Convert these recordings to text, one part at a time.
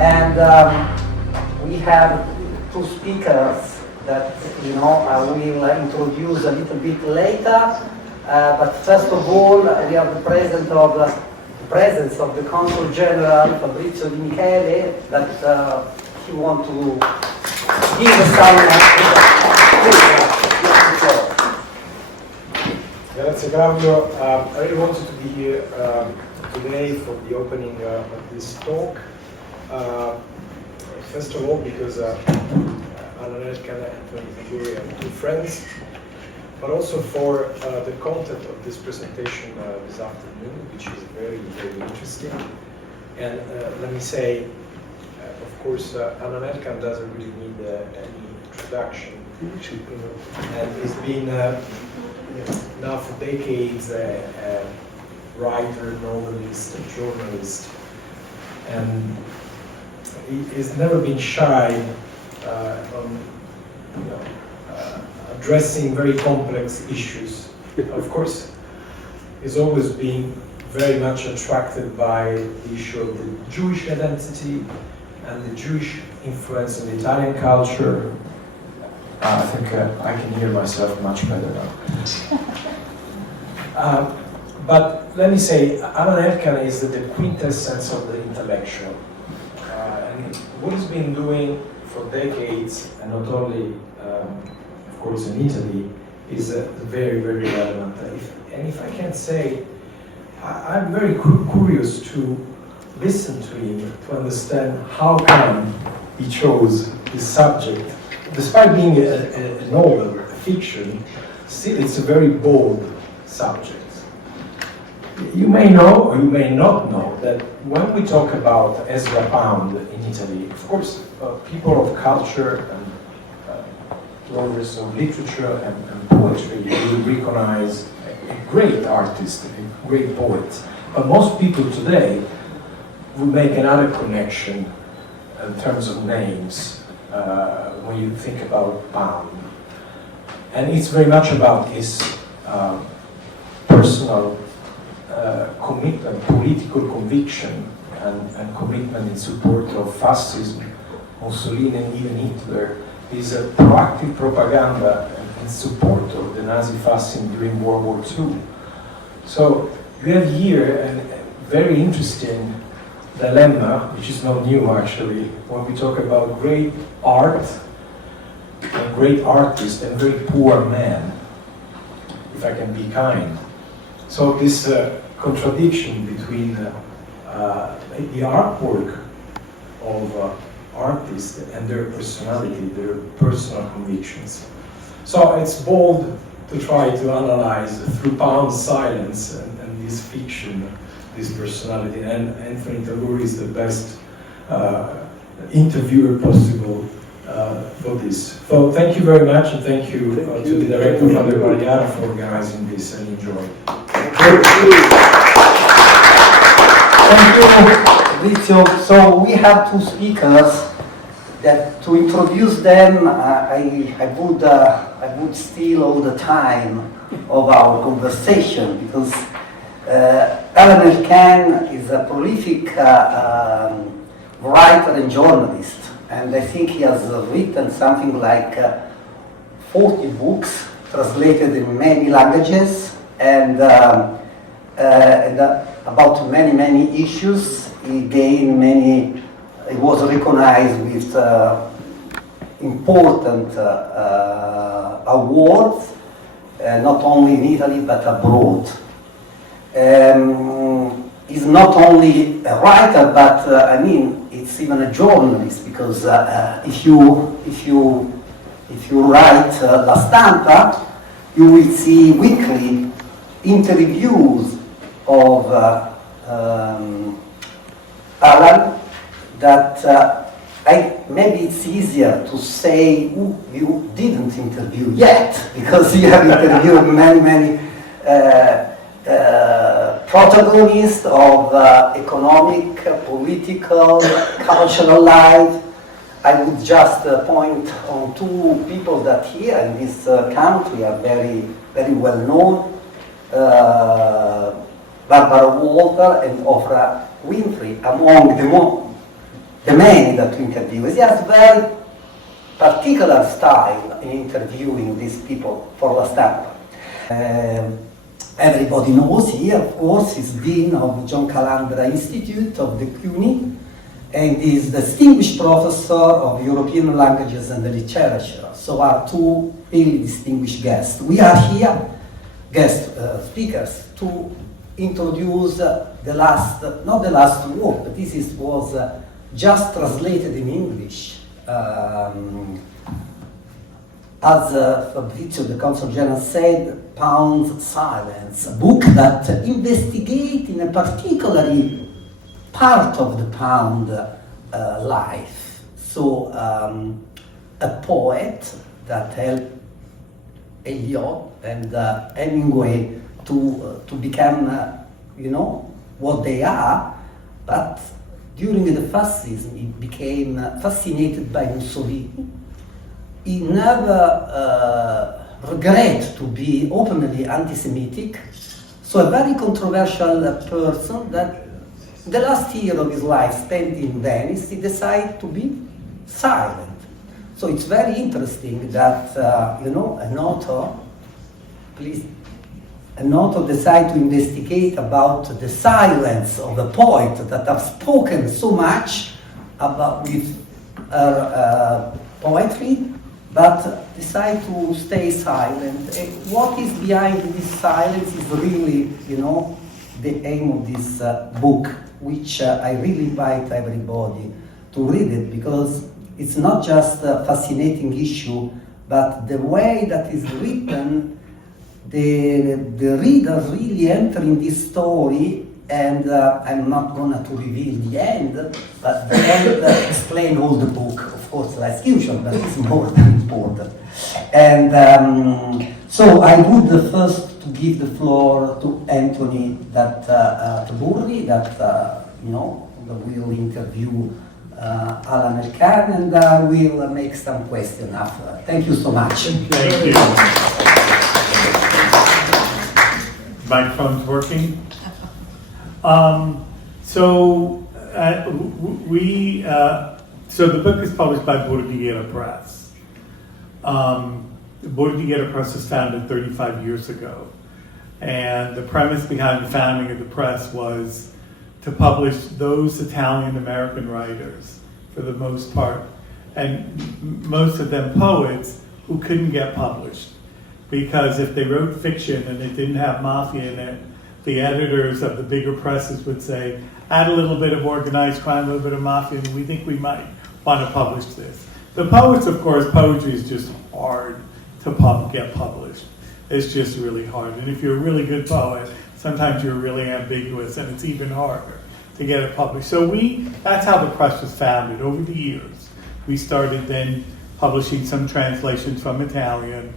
And we have two speakers that I will introduce a little bit later. But first of all, we have the presence of the Console Generale, Fabrizio Di Michele, that he wants to give us Grazie Claudio. I really wanted to be here today for the opening of this talk. First of all, because Alain Elkann and Anthony Tamburri are two friends, but also for the content of this presentation this afternoon, which is very, very interesting. And let me say, of course, Alain Elkann doesn't really need any introduction, and he's been now for decades a writer, novelist, a journalist, and he's never been shy on addressing very complex issues. Of course, he's always been very much attracted by the issue of the Jewish identity and the Jewish influence in the Italian culture. I think I can hear myself much better now. But let me say, Alain Elkann is the quintessence of the intellectual. And what he's been doing for decades, and not only, of course, in Italy, is very, very relevant. And if I can say, I'm very curious to listen to him, to understand how come he chose this subject. Despite being a novel, a fiction, still it's a very bold subject. You may know, or you may not know, that when we talk about Ezra Pound in Italy, of course, people of culture and lovers of literature and poetry will recognize a great artist, a great poet. But most people today will make another connection in terms of names when you think about Pound. And it's very much about his personal commitment, political conviction, and commitment in support of fascism, Mussolini, and even Hitler. Is a proactive propaganda in support of the Nazi fascism during World War II. So you have here a very interesting dilemma, which is not new actually, when we talk about great art and great artist and very poor man, if I can be kind. So this contradiction between the artwork of artists and their personality, their personal convictions. So it's bold to try to analyze through Pound's silence and this fiction, this personality. And Anthony Tamburri is the best interviewer possible for this. So thank you very much, and thank you to the director Claudio Pagliara for organizing this, and enjoy. Thank you, Fabrizio. So we have two speakers that, to introduce them, I would steal all the time of our conversation, because Alain Elkann is a prolific writer and journalist, and I think he has written something like 40 books translated in many languages, and about many issues. He gained many. He was recognized with important awards, not only in Italy but abroad. He's not only a writer, but I mean, it's even a journalist, because if you write La Stampa, you will see weekly interviews of Alain, that maybe it's easier to say who you didn't interview yet, because you have interviewed many protagonists of economic, political, cultural life. I would just point on two people that here in this country are very well known, Barbara Walter and Oprah Winfrey, among the man that we interview. He has very particular style in interviewing these people for La Stampa. Everybody knows here, of course, he's Dean of John Calandra Institute of the CUNY, and is distinguished professor of European languages and literature. So are two really distinguished guests. We are here, guest speakers, to introduce the last, not the last work, but this was just translated in English. As Fabrizio, the Console Generale, said, Pound's Silence, a book that investigates in a particularly part of the Pound life. So a poet that helped Eliot and Hemingway to become, what they are, but during the fascism he became fascinated by Mussolini. He never regret to be openly anti-Semitic, so a very controversial person that the last year of his life spent in Venice, he decided to be silent. So it's very interesting that, an author, an author decided to investigate about the silence of a poet that have spoken so much about with her poetry, but decide to stay silent. And what is behind this silence is really, the aim of this book, which I really invite everybody to read it, because it's not just a fascinating issue, but the way that is written, the reader really enter in this story, and I'm not going to reveal the end, but the end explain all the book, of course, like usual, but it's more than important. And so I would first to give the floor to Anthony Tamburri, that will interview Alain Elkann, and I will make some questions after. Thank you so much. Thank you. Microphone's working. So the book is published by Bordighera Press. Bordighera Press was founded 35 years ago, and the premise behind the founding of the press was to publish those Italian-American writers, for the most part, and most of them poets, who couldn't get published. Because if they wrote fiction and it didn't have mafia in it, the editors of the bigger presses would say, add a little bit of organized crime, a little bit of mafia, and we think we might want to publish this. The poets, of course, poetry is just hard to get published. It's just really hard. And if you're a really good poet, sometimes you're really ambiguous, and it's even harder to get it published. So that's how the press was founded over the years. We started then publishing some translations from Italian.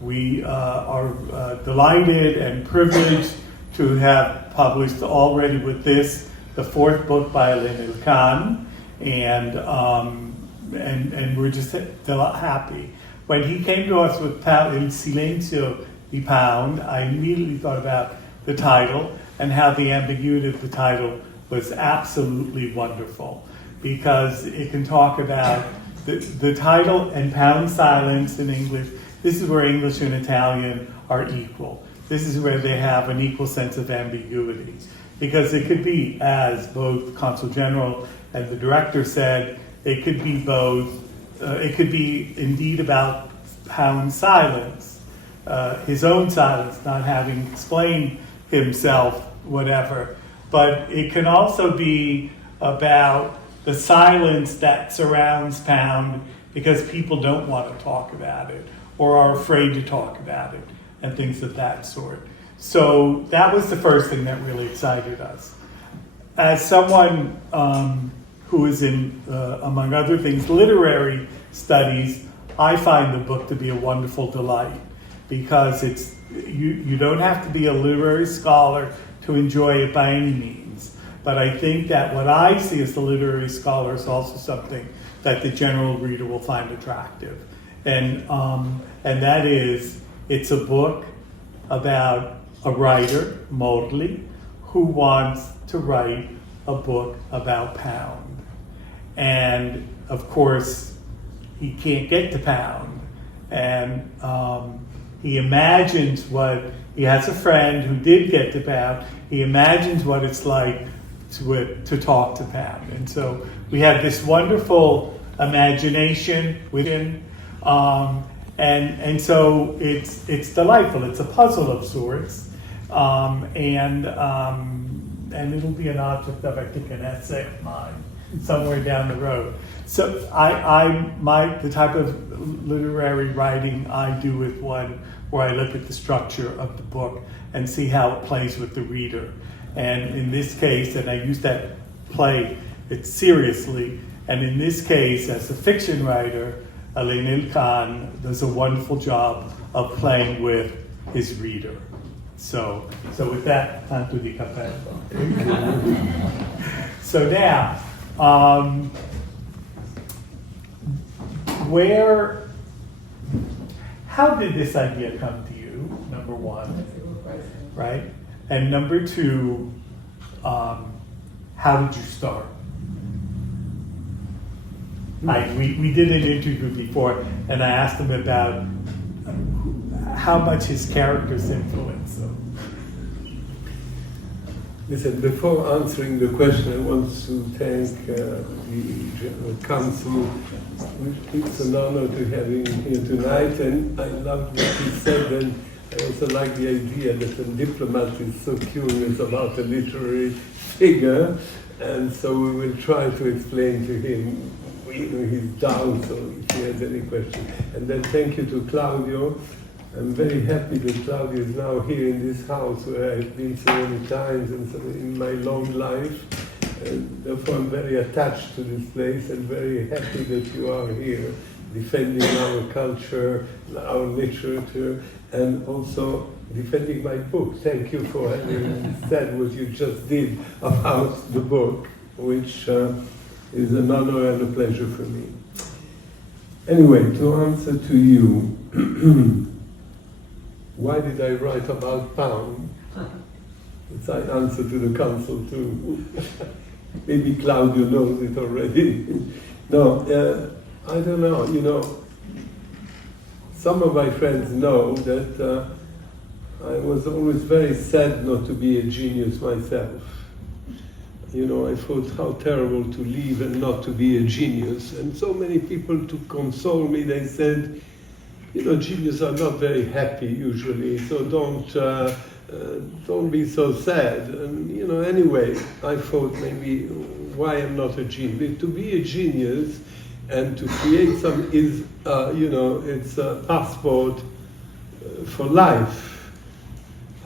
We are delighted and privileged to have published already with this the fourth book by Alain Elkann, and we're just happy. When he came to us with in Silenzio di Pound, I immediately thought about the title and how the ambiguity of the title was absolutely wonderful, because it can talk about the title and Pound Silence in English. This is where English and Italian are equal. This is where they have an equal sense of ambiguity. Because it could be, as both Console Generale and the director said, it could be both, it could be indeed about Pound's silence, his own silence, not having explained himself, whatever. But it can also be about the silence that surrounds Pound because people don't want to talk about it, or are afraid to talk about it, and things of that sort. So that was the first thing that really excited us. As someone who is in, among other things, literary studies, I find the book to be a wonderful delight, because it's you don't have to be a literary scholar to enjoy it by any means. But I think that what I see as the literary scholar is also something that the general reader will find attractive. And that is, it's a book about a writer, Motley, who wants to write a book about Pound. And of course, he can't get to Pound. And he imagines he has a friend who did get to Pound. He imagines what it's like to talk to Pound. And so we have this wonderful imagination within, and so it's delightful. It's a puzzle of sorts, and it'll be an object of, I think, an essay of mine somewhere down the road. So the type of literary writing I do is one where I look at the structure of the book and see how it plays with the reader. And in this case, and I use that play it seriously, and in this case, as a fiction writer, Alain Elkann does a wonderful job of playing with his reader. So with that, tanto di cappello. So now, how did this idea come to you, number one, right? And number two, how did you start? We did an interview before, and I asked him about how much his characters influence him. Listen, before answering the question, I want to thank the General Counsel. It's an honor to have him here tonight, and I love what he said, and I also like the idea that a diplomat is so curious about a literary figure, and so we will try to explain to him his doubts or if he has any questions. And then thank you to Claudio. I'm very happy that Claudio is now here in this house where I've been so many times and so in my long life. And therefore I'm very attached to this place and very happy that you are here defending our culture, our literature, and also defending my book. Thank you for having said what you just did about the book, which is an honor and a pleasure for me. Anyway, to answer to you, why did I write about Pound? It's I answer to the council too. Maybe Claudio knows it already. No, I don't know. Some of my friends know that I was always very sad not to be a genius myself. I thought how terrible to live and not to be a genius. And so many people, to console me, they said, geniuses are not very happy usually, so don't be so sad. And anyway, I thought maybe why I'm not a genius. To be a genius and to create some is, it's a passport for life.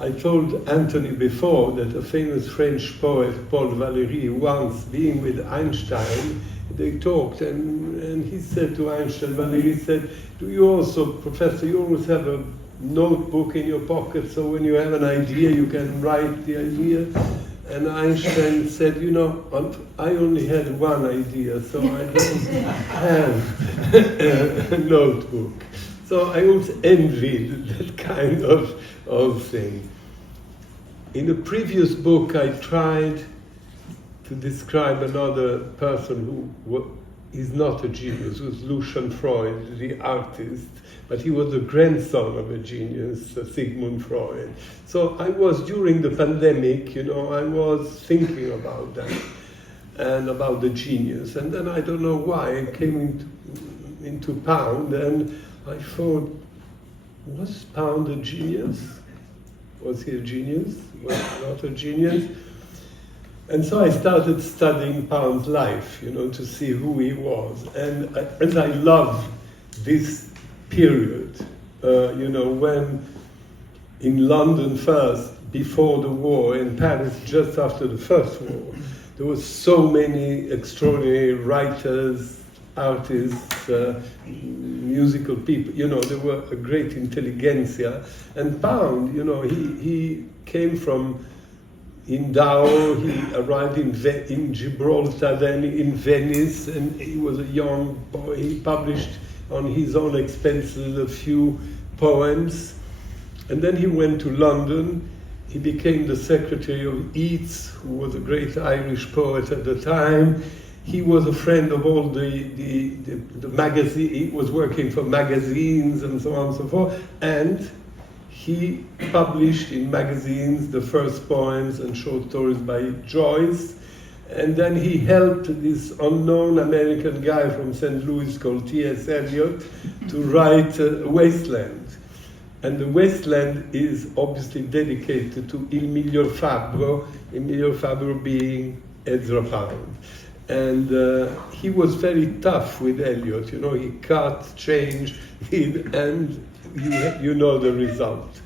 I told Anthony before that a famous French poet, Paul Valéry, once being with Einstein, they talked and he said to Einstein, Valéry said, do you also, Professor, you always have a notebook in your pocket so when you have an idea you can write the idea? And Einstein said, I only had one idea, so I don't have a notebook. So I always envied that kind of thing. In a previous book, I tried to describe another person who is not a genius, who's Lucian Freud, the artist, but he was the grandson of a genius, Sigmund Freud. So I was, during the pandemic, I was thinking about that and about the genius. And then I don't know why, I came into Pound, and I thought, was Pound a genius? Was he a genius? Was he not a genius? And so I started studying Pound's life, to see who he was. And I love this period, when in London first, before the war, in Paris just after the First War, there were so many extraordinary writers, artists, musical people, there were a great intelligentsia. And Pound, he came from in Dow, he arrived in Gibraltar, then in Venice, and he was a young boy. He published on his own expenses a few poems. And then he went to London, he became the secretary of Yeats, who was a great Irish poet at the time. He was a friend of all the magazine. He was working for magazines and so on and so forth. And he published in magazines the first poems and short stories by Joyce. And then he helped this unknown American guy from St. Louis called T.S. Eliot to write Wasteland. And the Wasteland is obviously dedicated to Il Miglior Fabbro being Ezra Pound. And he was very tough with Eliot, you know, he cut, changed, and you know the result.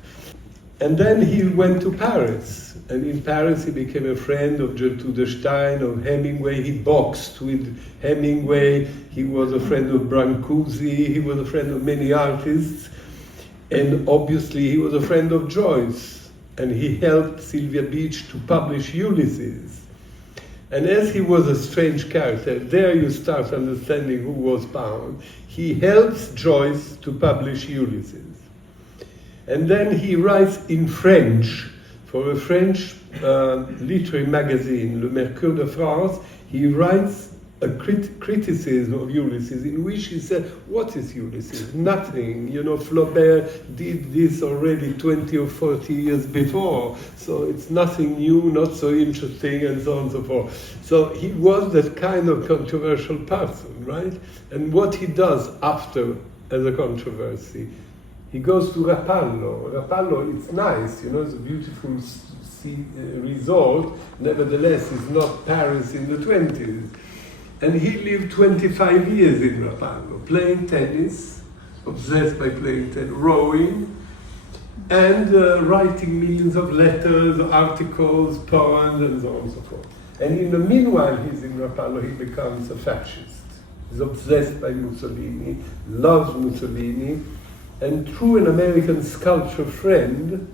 And then he went to Paris, and in Paris he became a friend of Gertrude Stein, of Hemingway. He boxed with Hemingway, he was a friend of Brancusi, he was a friend of many artists, and obviously he was a friend of Joyce, and he helped Sylvia Beach to publish Ulysses. And as he was a strange character, there you start understanding who was Pound. He helps Joyce to publish Ulysses. And then he writes in French for a French literary magazine, Le Mercure de France. He writes a criticism of Ulysses in which he said, what is Ulysses? Nothing. You know, Flaubert did this already 20 or 40 years before, so it's nothing new, not so interesting, and so on and so forth. So he was that kind of controversial person, right? And what he does after as a controversy, he goes to Rapallo. Rapallo, it's nice, you know, it's a beautiful sea resort. Nevertheless, it's not Paris in the 20s. And he lived 25 years in Rapallo, playing tennis, obsessed by playing tennis, rowing, and writing millions of letters, articles, poems, and so on and so forth. And in the meanwhile, he's in Rapallo, he becomes a fascist. He's obsessed by Mussolini, loves Mussolini, and through an American sculptor friend,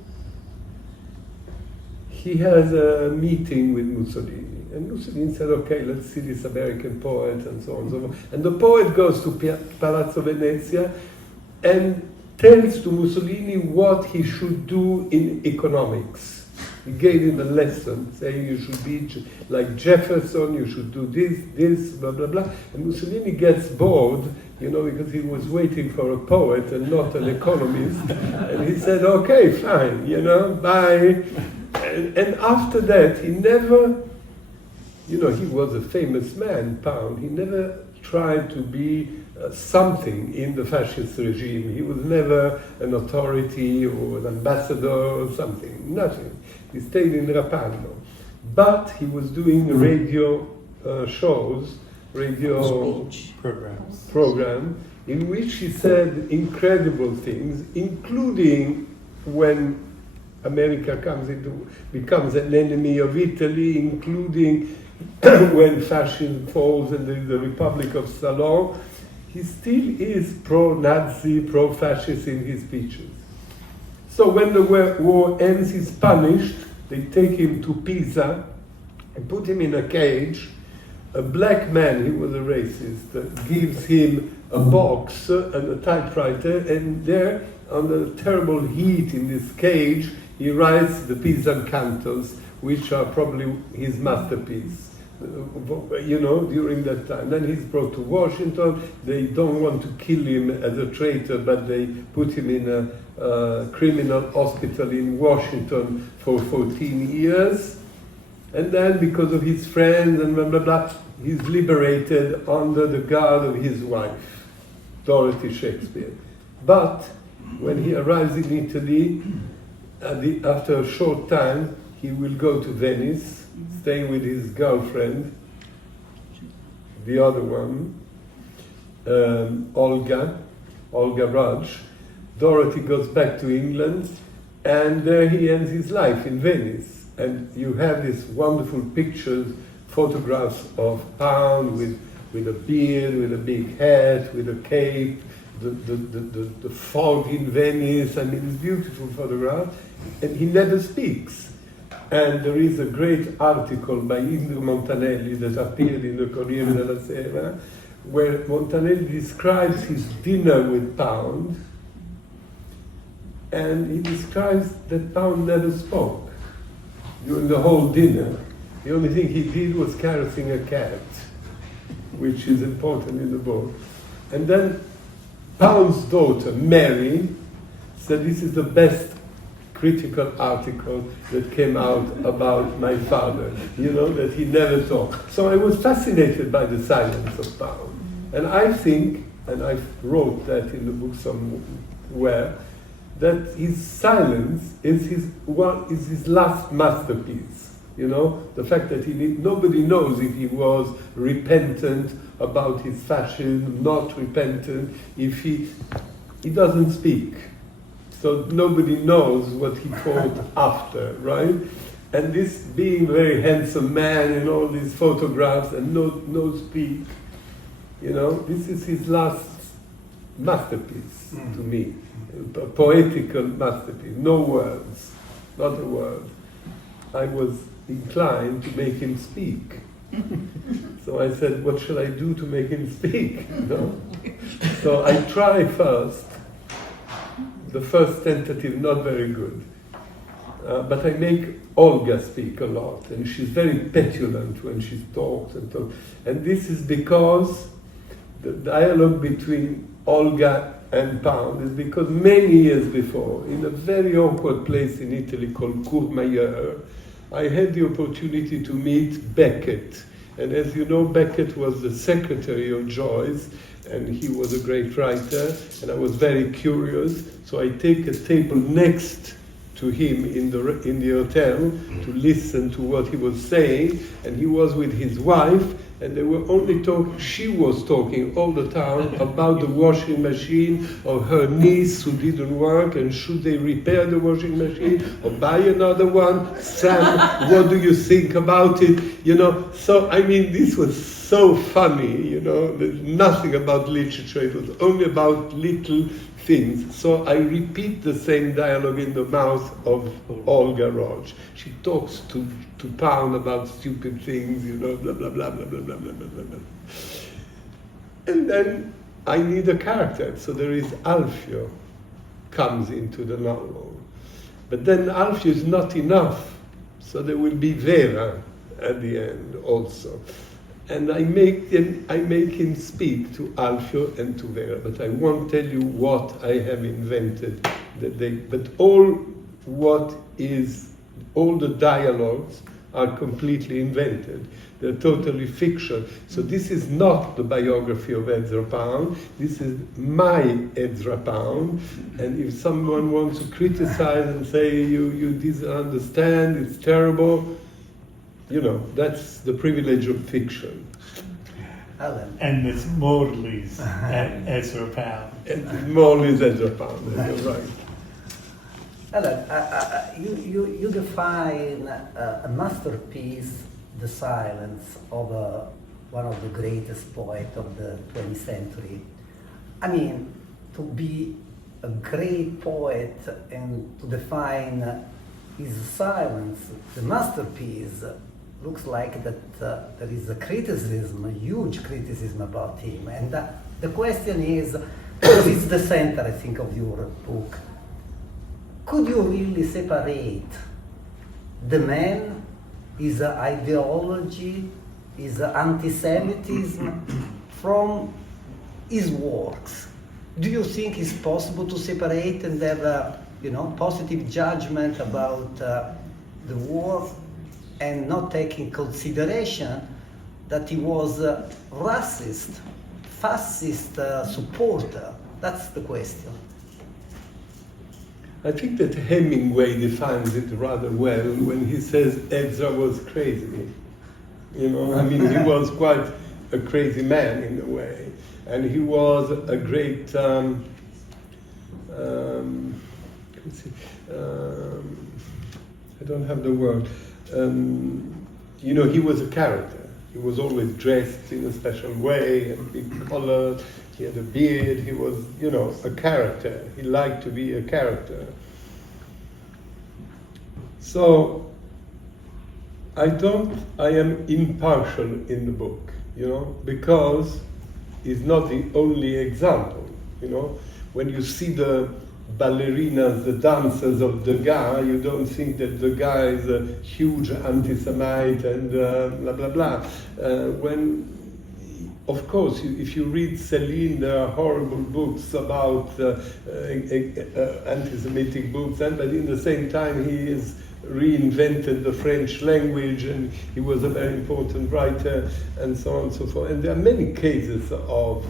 he has a meeting with Mussolini. And Mussolini said, okay, let's see this American poet, and so on and so forth. And the poet goes to Palazzo Venezia and tells to Mussolini what he should do in economics. He gave him a lesson, saying you should be like Jefferson, you should do this, blah, blah, blah. And Mussolini gets bored, you know, because he was waiting for a poet and not an economist. And he said, okay, fine, you know, bye. And after that, he never... You know, he was a famous man, Pound. He never tried to be something in the fascist regime. He was never an authority or an ambassador or something, nothing. He stayed in Rapallo. But he was doing radio shows, radio program, in which he said incredible things, including when America becomes an enemy of Italy, including when fascism falls and there is the Republic of Salon, he still is pro-Nazi, pro-fascist in his speeches. So when the war ends, he's punished. They take him to Pisa and put him in a cage. A black man, he was a racist, gives him a box and a typewriter, and there, under terrible heat in this cage, he writes the Pisan cantos, which are probably his masterpiece, you know, during that time. Then he's brought to Washington. They don't want to kill him as a traitor, but they put him in a criminal hospital in Washington for 14 years. And then, because of his friends and blah, blah, blah, he's liberated under the guard of his wife, Dorothy Shakespeare. But when he arrives in Italy, after a short time, he will go to Venice, staying with his girlfriend, the other one, Olga Raj. Dorothy goes back to England, and there he ends his life in Venice. And you have these wonderful pictures, photographs of Pound with a beard, with a big hat, with a cape, the fog in Venice. I mean, it's beautiful photograph. And he never speaks. And there is a great article by Indro Montanelli that appeared in the Corriere della Sera, where Montanelli describes his dinner with Pound, and he describes that Pound never spoke. during the whole dinner. The only thing he did was caressing a cat, which is important in the book. And then Pound's daughter, Mary, said this is the best critical article that came out about my father, that he never talked. So I was fascinated by the silence of Pound. And I think, and I wrote that in the book somewhere, that his silence is his last masterpiece. The fact that nobody knows if he was repentant about his fascism, not repentant, if he doesn't speak. So nobody knows what he thought after, right? And this being a very handsome man in all these photographs and no speak, this is his last masterpiece to me. A poetical masterpiece, no words, not a word. I was inclined to make him speak. So I said, what shall I do to make him speak? So I try first. The first tentative, not very good. But I make Olga speak a lot, and she's very petulant when she talks and talks. And this is because the dialogue between Olga and Pound is because many years before, in a very awkward place in Italy called Courmayeur, I had the opportunity to meet Beckett. And as you know, Beckett was the secretary of Joyce, and he was a great writer, and I was very curious. So I take a table next to him in the hotel to listen to what he was saying, and he was with his wife, and they were only talking, she was talking all the time about the washing machine of her niece who didn't work, and should they repair the washing machine or buy another one? Sam, what do you think about it? So I mean, this was so funny, there's nothing about literature, it was only about little things. So I repeat the same dialogue in the mouth of Olga Roach. She talks to Pound about stupid things, blah, blah, blah, blah, blah, blah, blah, blah, blah. And then I need a character. So there is Alfio comes into the novel. But then Alfio is not enough. So there will be Vera at the end also. And I make him speak to Alfio and to Vera, but I won't tell you what I have invented that day. But all the dialogues are completely invented. They're totally fiction. So this is not the biography of Ezra Pound. This is my Ezra Pound. And if someone wants to criticize and say you didn't understand, it's terrible, that's the privilege of fiction. Alan. And it's Morley's Ezra Pound. Morley's Ezra Pound, you're right. Alan, you define a masterpiece, the silence, of one of the greatest poets of the 20th century. I mean, to be a great poet and to define his silence, the masterpiece, looks like that there is a criticism, a huge criticism about him. And the question is, because it's the center, I think, of your book, could you really separate the man, his ideology, his anti-Semitism from his works? Do you think it's possible to separate and have a positive judgment about the work, and not taking consideration that he was a racist, fascist supporter? That's the question. I think that Hemingway defines it rather well when he says Ezra was crazy. He was quite a crazy man in a way. And he was a great, I don't have the word. He was a character. He was always dressed in a special way and big color. He had a beard. He was, a character. He liked to be a character. So I am impartial in the book, because it's not the only example, When you see the ballerinas, the dancers of Degas, you don't think that Degas is a huge anti-Semite and blah, blah, blah. Of course, if you read Céline, there are horrible books about anti-Semitic books, but in the same time he has reinvented the French language, and he was a very important writer, and so on and so forth. And there are many cases of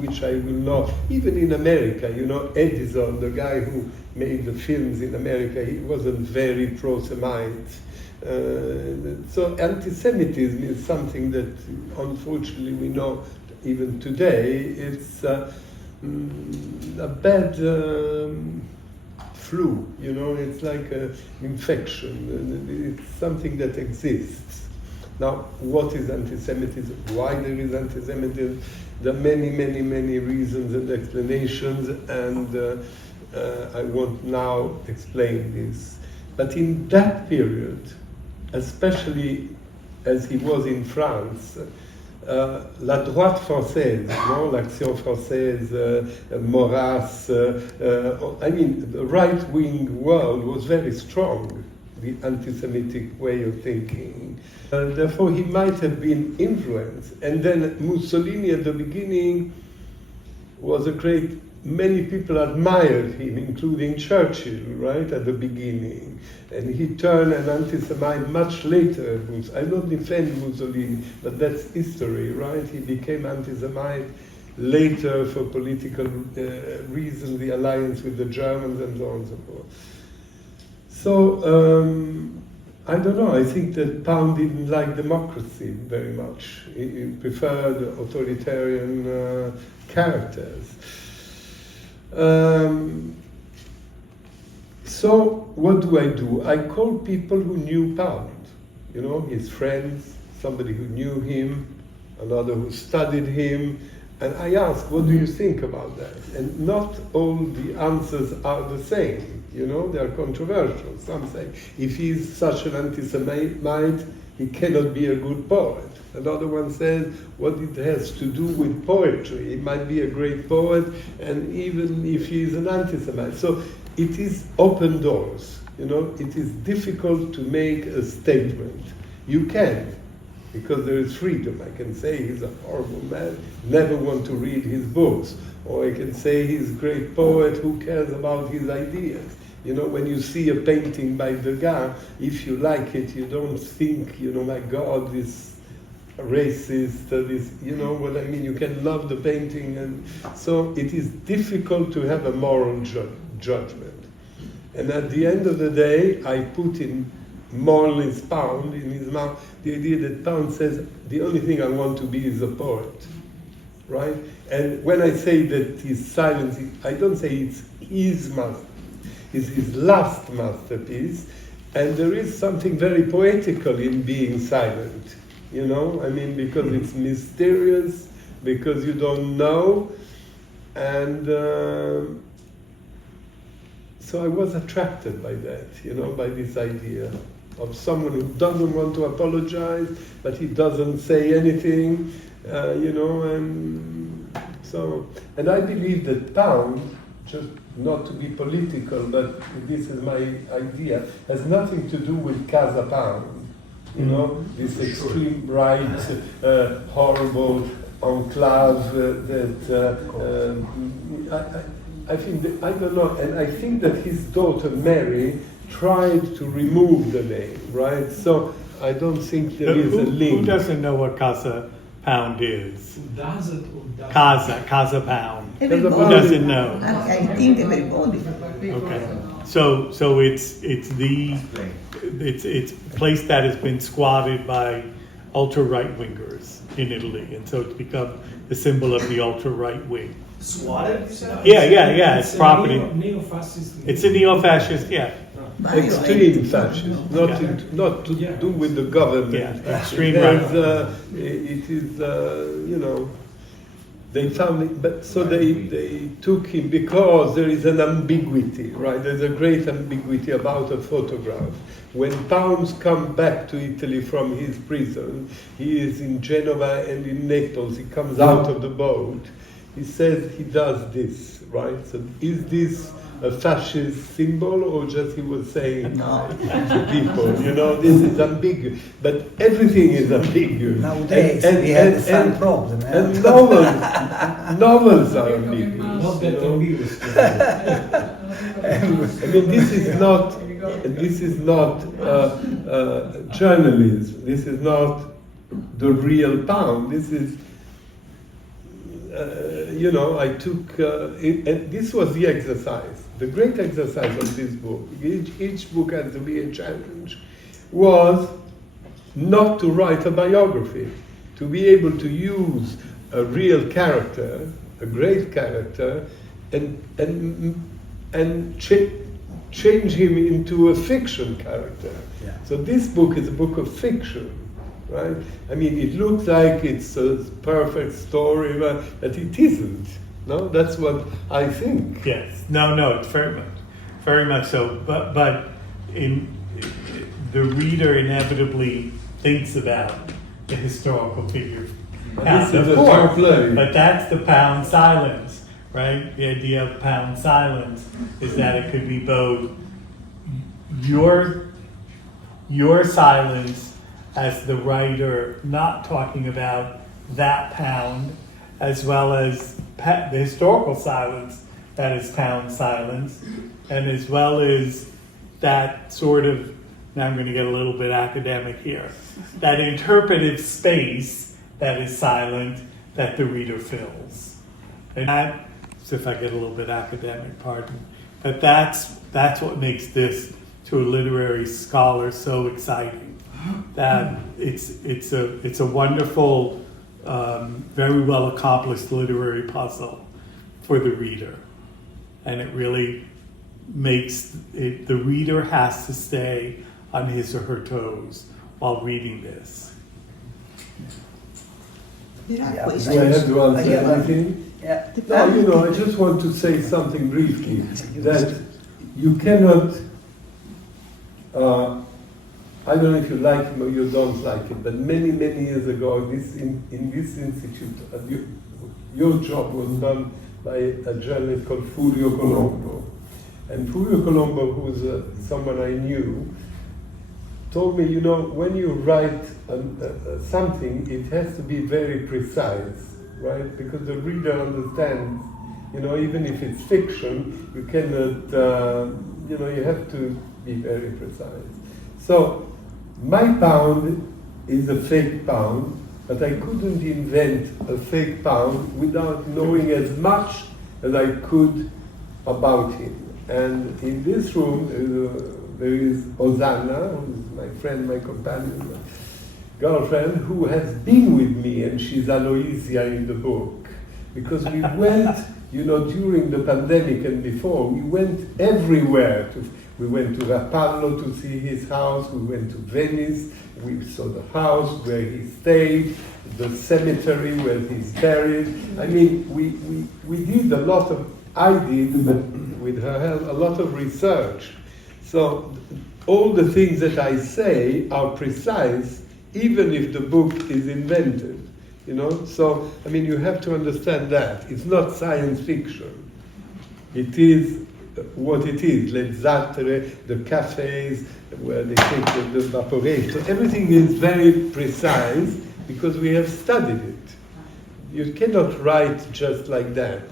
which I will not, even in America, you know, Edison, the guy who made the films in America, he wasn't very pro-Semite. So anti-Semitism is something that unfortunately we know even today. It's a bad flu, you know, it's like an infection. It's something that exists. Now, what is anti-Semitism? Why there is anti-Semitism? There are many, many, many reasons and explanations, and I won't now explain this. But in that period, especially as he was in France, la droite française, no? L'Action française, Maurras, I mean, the right-wing world was very strong, the anti-Semitic way of thinking. Therefore, he might have been influenced. And then Mussolini at the beginning was a great, many people admired him, including Churchill, right, at the beginning. And he turned an anti-Semite much later. I don't defend Mussolini, but that's history, right? He became anti-Semite later for political reasons, the alliance with the Germans and so on and so forth. So, I don't know, I think that Pound didn't like democracy very much. He preferred authoritarian characters. So what do? I call people who knew Pound, you know, his friends, somebody who knew him, another who studied him, and I ask, what do you think about that? And not all the answers are the same, you know, they are controversial. Some say, if he's such an anti-Semite, he cannot be a good poet. Another one says, what it has to do with poetry. He might be a great poet, and even if he is an anti-Semite. So it is open doors, you know, it is difficult to make a statement. You can, because there is freedom. I can say he's a horrible man, never want to read his books. Or I can say he's a great poet, who cares about his ideas? You know, when you see a painting by Degas, if you like it, you don't think, you know, my God, this racist, this, you know what I mean? You can love the painting, and so it is difficult to have a moral judgment. And at the end of the day, I put in moralist Pound in his mouth the idea that Pound says, the only thing I want to be is a poet, right? And when I say that his silence, I don't say it's his masterpiece, it's his last masterpiece, and there is something very poetical in being silent. You know, I mean, because it's mysterious, because you don't know, and so I was attracted by that, you know, by this idea of someone who doesn't want to apologize, but he doesn't say anything, you know, and so, and I believe that Pound, just not to be political, but this is my idea, has nothing to do with Casa Pound. You know, this extreme right, horrible enclave that I think that, I don't know, and I think that his daughter Mary tried to remove the name, right? So I don't think there is a link. Who doesn't know what Casa Pound is? Who doesn't? Casa Pound. Everybody. Who doesn't know? I think everybody. Okay. So it's a place that has been squatted by ultra right wingers in Italy, and so it's become the symbol of the ultra right wing. Squatted? Yeah. It's property. Neo-fascist. It's a neo-fascist. Yeah. Extreme fascist, not to do with the government. Yeah. Extreme right. It is, you know. They found it, but so they took him because there is an ambiguity, right? There's a great ambiguity about a photograph. When Pounds come back to Italy from his prison, he is in Genova and in Naples. He comes out of the boat. He says he does this, right? So is this a fascist symbol, or just he was saying to people, this is ambiguous. But everything is ambiguous. Nowadays, we have the same problem. And novels are ambiguous. Not that ambiguous. I mean, this is not journalism. This is not the real Pound. This is, I took, and this was the exercise, the great exercise of this book. Each book had to be a challenge, was not to write a biography, to be able to use a real character, a great character, and change him into a fiction character. Yeah. So this book is a book of fiction, right? I mean, it looks like it's a perfect story, but it isn't. No, that's what I think. Yes. No, it's very much so. But the reader inevitably thinks about the historical figure. This is a foreplay. But that's the Pound silence, right? The idea of Pound silence is that it could be both your silence as the writer not talking about that Pound, as well as the historical silence that is Pound silence, and as well as that sort of, now I'm going to get a little bit academic here, that interpretive space that is silent that the reader fills. And that, so if I get a little bit academic, pardon, but that's what makes this, to a literary scholar, so exciting. That it's a wonderful, very well accomplished literary puzzle for the reader, and it really makes it, the reader has to stay on his or her toes while reading this. Do I have to answer anything? Yeah. No, I just want to say something briefly, that you cannot, I don't know if you like him or you don't like him, but many, many years ago, in this institute, your job was done by a journalist called Furio Colombo. And Furio Colombo, who's someone I knew, told me, when you write something, it has to be very precise, right? Because the reader understands, even if it's fiction, you cannot, you have to be very precise. So, my Pound is a fake Pound, but I couldn't invent a fake Pound without knowing as much as I could about him. And in this room, there is Osanna, who is my friend, my companion, my girlfriend, who has been with me, and she's Aloysia in the book. Because we went, during the pandemic and before, we went everywhere. We went to Rapallo to see his house, we went to Venice, we saw the house where he stayed, the cemetery where he's buried. I mean, we did a lot of, I did, but with her help, a lot of research. So all the things that I say are precise, even if the book is invented, So, I mean, you have to understand that. It's not science fiction. It is what it is. Le zattere, the cafes, where they take the vaporator. Everything is very precise because we have studied it. You cannot write just like that.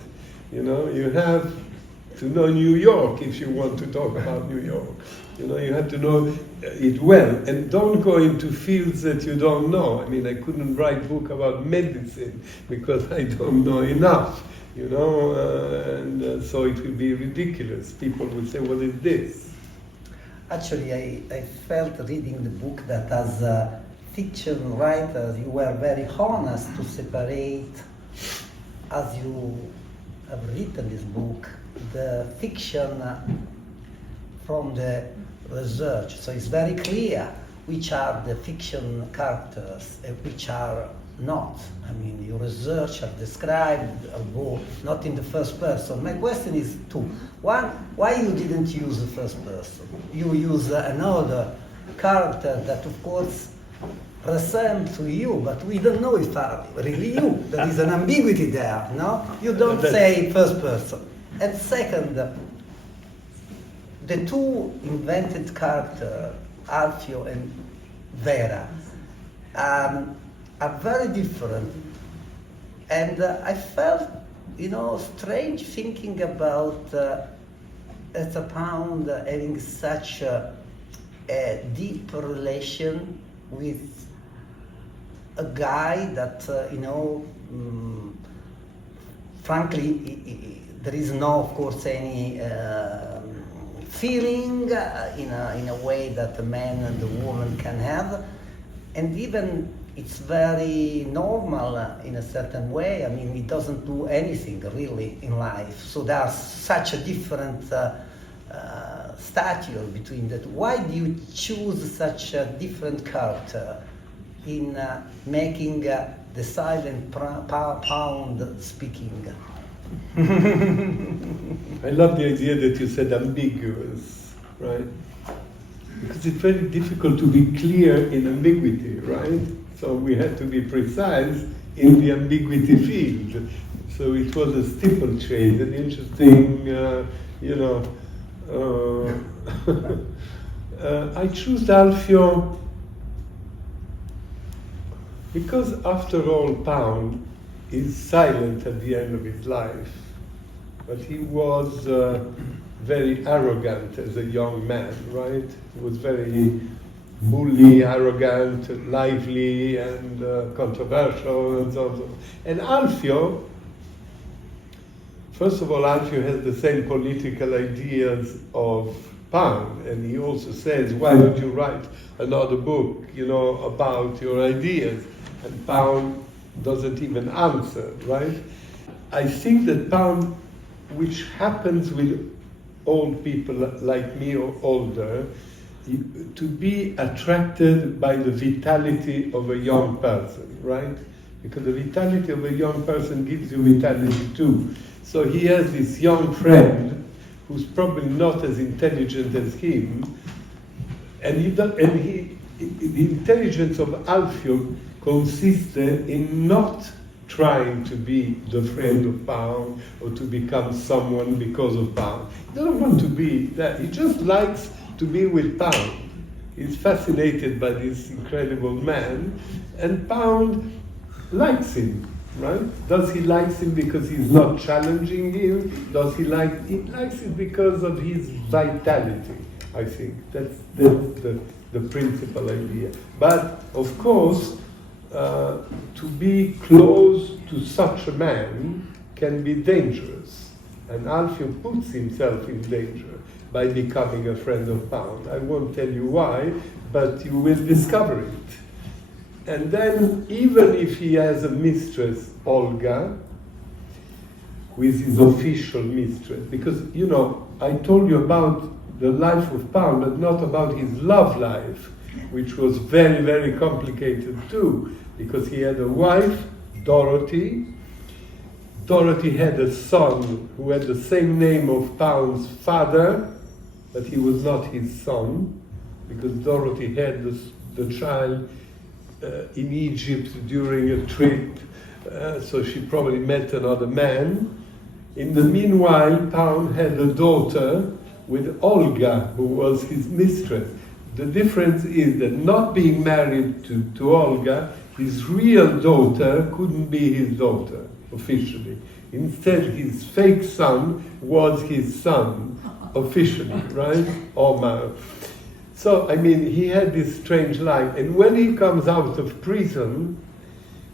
You have to know New York if you want to talk about New York. You have to know it well, and don't go into fields that you don't know. I mean, I couldn't write a book about medicine because I don't know enough, and so it will be ridiculous. People will say, what is this? Actually, I felt reading the book that as a fiction writer, you were very honest to separate, as you have written this book, the fiction from the research. So it's very clear which are the fiction characters and which are not. I mean, your research are described, not in the first person. My question is two. One, why you didn't use the first person? You use another character that, of course, resembles to you, but we don't know if are really you. There is an ambiguity there, no? You don't say first person. And second, the two invented characters, Alfio and Vera, are very different. And I felt, strange thinking about Ezra Pound having such a deep relation with a guy that, frankly, there is no, of course, any feeling in a way that the man and the woman can have, and even it's very normal in a certain way. I mean, he doesn't do anything really in life, so there's such a different stature between the two. Why do you choose such a different character in making the silent Pound speaking? I love the idea that you said ambiguous, right? Because it's very difficult to be clear in ambiguity, right? So we had to be precise in the ambiguity field. So it was a steeplechase, an interesting, I choose Alfio because after all Pound is silent at the end of his life, but he was very arrogant as a young man, right? He was very bully, arrogant, lively, and controversial, and so on. And Alfio, first of all, Alfio has the same political ideas of Pound, and he also says, why don't you write another book, about your ideas? And Pound doesn't even answer, right? I think that Pound, which happens with old people like me or older, to be attracted by the vitality of a young person, right? Because the vitality of a young person gives you vitality too. So he has this young friend who's probably not as intelligent as him, and the intelligence of Alfio consisted in not trying to be the friend of Pound or to become someone because of Pound. He doesn't want to be that. He just likes to be with Pound. He's fascinated by this incredible man, and Pound likes him, right? Does he like him because he's not challenging him? Does he likes it because of his vitality, I think. That's the principal idea. But, of course, to be close to such a man can be dangerous. And Alfio puts himself in danger by becoming a friend of Pound. I won't tell you why, but you will discover it. And then, even if he has a mistress, Olga, who is his official mistress, because, I told you about the life of Pound, but not about his love life, which was very, very complicated too, because he had a wife, Dorothy. Dorothy had a son who had the same name of Pound's father, but he was not his son, because Dorothy had the child in Egypt during a trip, so she probably met another man. In the meanwhile, Pound had a daughter with Olga, who was his mistress. The difference is that not being married to Olga, his real daughter couldn't be his daughter, officially. Instead, his fake son was his son, officially, right? Omar. So, he had this strange life. And when he comes out of prison,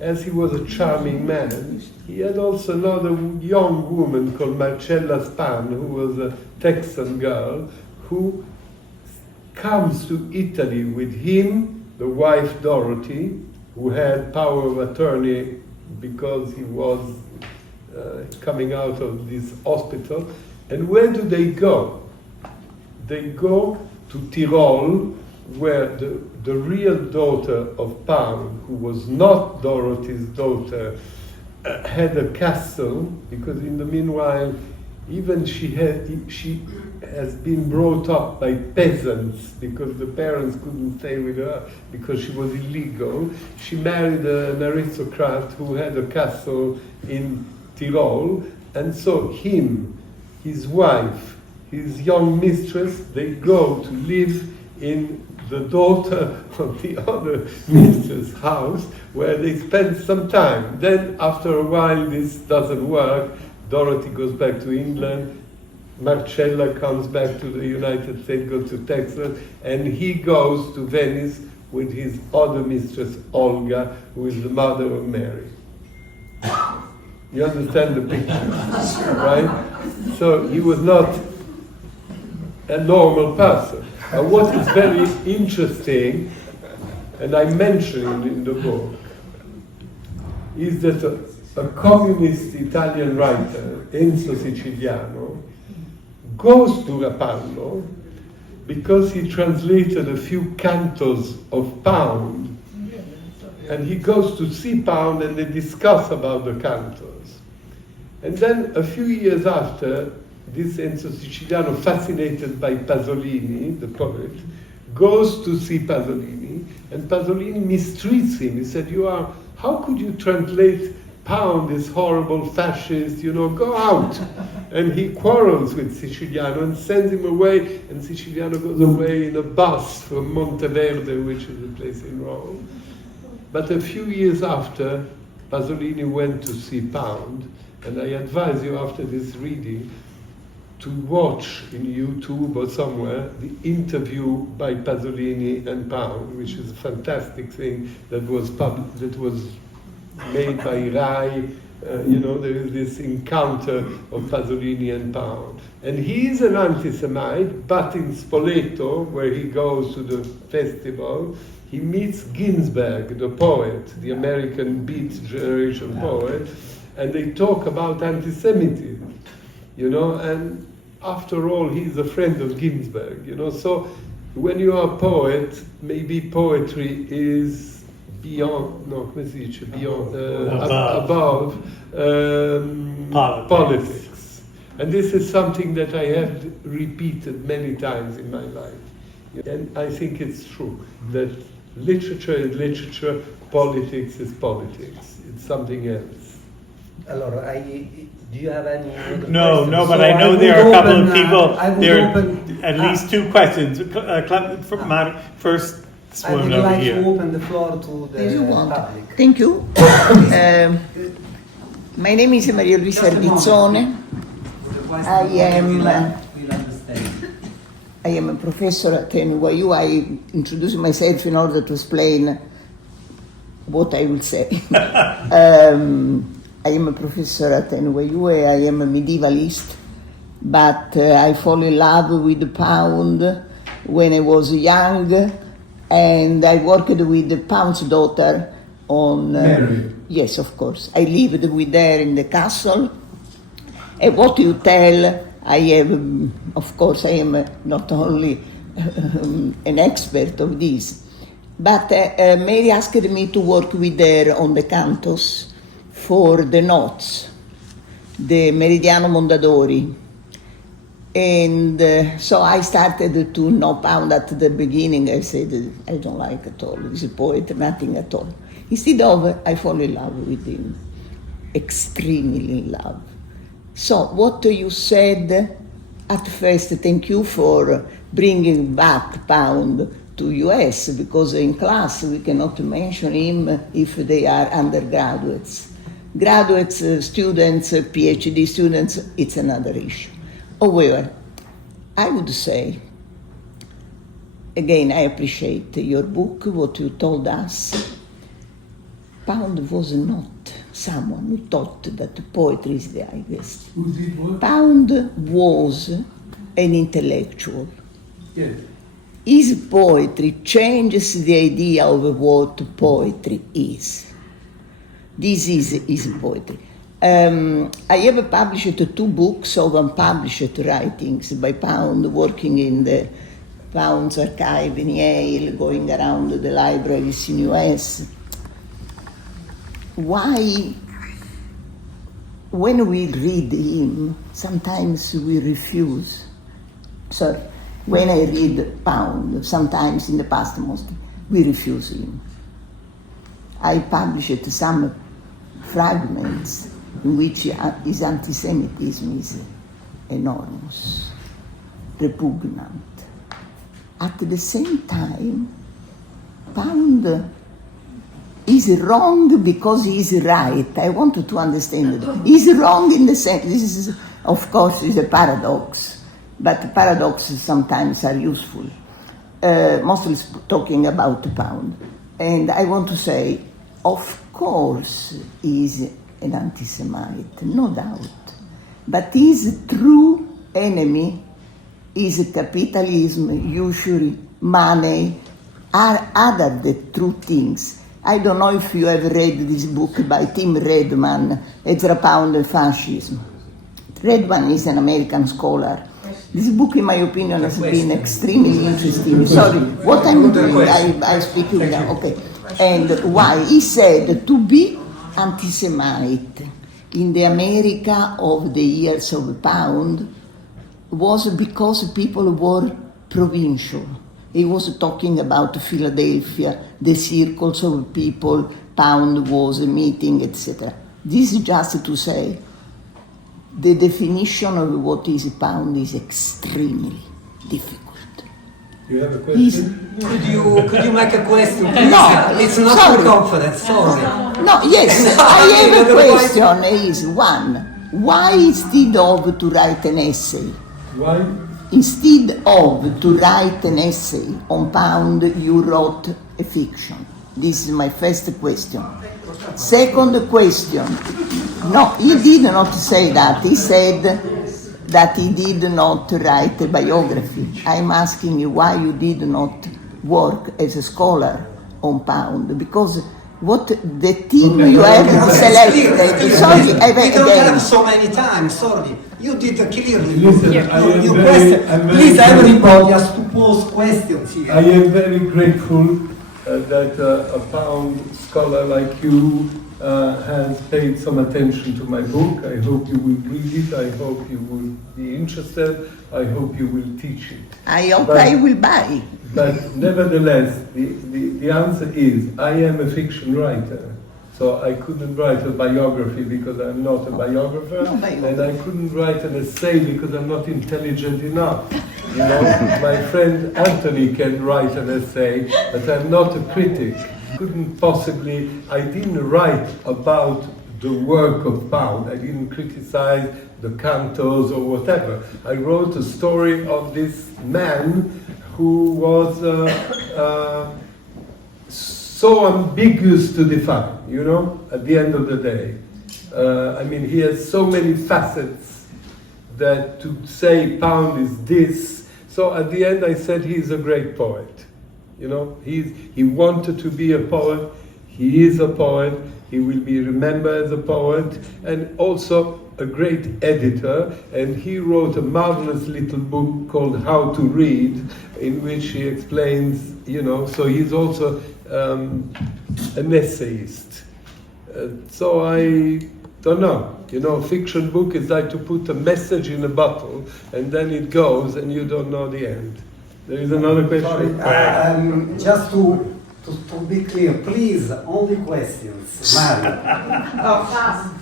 as he was a charming man, he had also another young woman called Marcella Span, who was a Texan girl, who comes to Italy with him, the wife Dorothy, who had power of attorney because he was coming out of this hospital. And where do they go? They go to Tyrol, where the real daughter of Pound, who was not Dorothy's daughter, had a castle, because in the meanwhile, even she has been brought up by peasants, because the parents couldn't stay with her because she was illegal. She married an aristocrat who had a castle in Tyrol, and so his wife, his young mistress, they go to live in the daughter of the other mistress' house, where they spend some time. Then, after a while, this doesn't work. Dorothy goes back to England. Marcella comes back to the United States, goes to Texas, and he goes to Venice with his other mistress, Olga, who is the mother of Mary. You understand the picture, right? So he was not a normal person. And what is very interesting, and I mention it in the book, is that a communist Italian writer, Enzo Siciliano, goes to Rapallo because he translated a few cantos of Pound, and he goes to see Pound and they discuss about the cantos. And then a few years after, this Enzo Siciliano, fascinated by Pasolini, the poet, goes to see Pasolini, and Pasolini mistreats him. He said, how could you translate Pound, this horrible fascist, go out. And he quarrels with Siciliano and sends him away, and Siciliano goes away in a bus from Monteverde, which is a place in Rome. But a few years after, Pasolini went to see Pound, and I advise you after this reading to watch in YouTube or somewhere the interview by Pasolini and Pound, which is a fantastic thing that was made by Rai. There is this encounter of Pasolini and Pound. And he is an anti-Semite, but in Spoleto, where he goes to the festival, he meets Ginsberg, the poet, the American Beat Generation poet, and they talk about anti-Semitism, and after all, he's a friend of Ginsberg, so when you are a poet, maybe poetry is above politics. And this is something that I have repeated many times in my life. And I think it's true that literature is literature, politics is politics. It's something else. Allora, do you have any other No, questions? no, but I know there are a couple of people. There are open, at least two questions. First I would one over like here. to open the floor to the public. Thank you. My name is Maria Luisa Ardizzone. I am a professor at NYU. I introduce myself in order to explain what I will say. I am a professor at NYU. I am a medievalist, but I fall in love with Pound when I was young, and I worked with Pound's daughter on... Mary. Yes, of course. I lived with her in the castle. And what you tell, I have, of course, I am not only an expert of this, but Mary asked me to work with her on the cantos for the notes, the Meridiano Mondadori. And so I started to know Pound at the beginning. I said, I don't like at all. He's a poet, nothing at all. Instead of, I fall in love with him, extremely in love. So what you said at first, thank you for bringing back Pound to US, because in class we cannot mention him if they are undergraduates. Graduates, students, PhD students, it's another issue. However, I would say, again, I appreciate your book, what you told us. Pound was not someone who thought that poetry is the highest. Who did what? Pound was an intellectual. Yes. His poetry changes the idea of what poetry is. This is his poetry. I have published 2 books of unpublished writings by Pound, working in the Pound's archive in Yale, going around the libraries in US. Why, when we read him, sometimes we refuse. Sorry, when I read Pound, sometimes in the past mostly, we refuse him. I published some fragments in which his anti-Semitism is enormous. repugnant. At the same time, Pound is wrong because he is right. I want to understand it. He's wrong in the sense, this is, of course, is a paradox, but paradoxes sometimes are useful. Mostly talking about Pound. And I want to say, of course, he's an anti-Semite, no doubt. But his true enemy is capitalism, usury, money, are other the true things. I don't know if you have read this book by Tim Redman, Ezra Pound and Fascism. Redman is an American scholar. This book, in my opinion, has been extremely interesting. Sorry, what I'm doing, I speak without, okay. And why? He said to be anti-Semite in the America of the years of Pound was because people were provincial. He was talking about Philadelphia, the circles of people Pound was meeting, etc. This is just to say the definition of what is a Pound is extremely difficult. You have a question? Could you make a question, please? No, It's not sorry. for conference, sorry. No, yes, I have a question. Is one, why instead of to write an essay? Why? Instead of to write an essay on Pound, you wrote a fiction. This is my first question. Second question, no, he did not say that. He said that he did not write a biography. I'm asking you why you did not work as a scholar on Pound, because what the team you have selected. Sorry, we don't have so many times. Sorry, you did clearly. Listen, Your question. Please, everybody has to pose questions here. I am very grateful that a Pound scholar like you has paid some attention to my book. I hope you will read it. I hope you will be interested. I hope you will teach it. I hope I will buy. But nevertheless, the answer is I am a fiction writer. So I couldn't write a biography because I'm not a biographer, and I couldn't write an essay because I'm not intelligent enough. You know, my friend Anthony can write an essay, but I'm not a critic. Couldn't possibly, I didn't write about the work of Pound. I didn't criticize the cantos or whatever. I wrote a story of this man who was so ambiguous to define, you know, at the end of the day. I mean, he has so many facets that to say Pound is this. So at the end I said he's a great poet. You know, he wanted to be a poet, he is a poet, he will be remembered as a poet, and also a great editor, and he wrote a marvelous little book called How to Read, in which he explains, you know, so he's also an essayist. So I don't know, you know, fiction book is like to put a message in a bottle, and then it goes, and you don't know the end. There is another question. Sorry, just to be clear, please, only questions. Mario.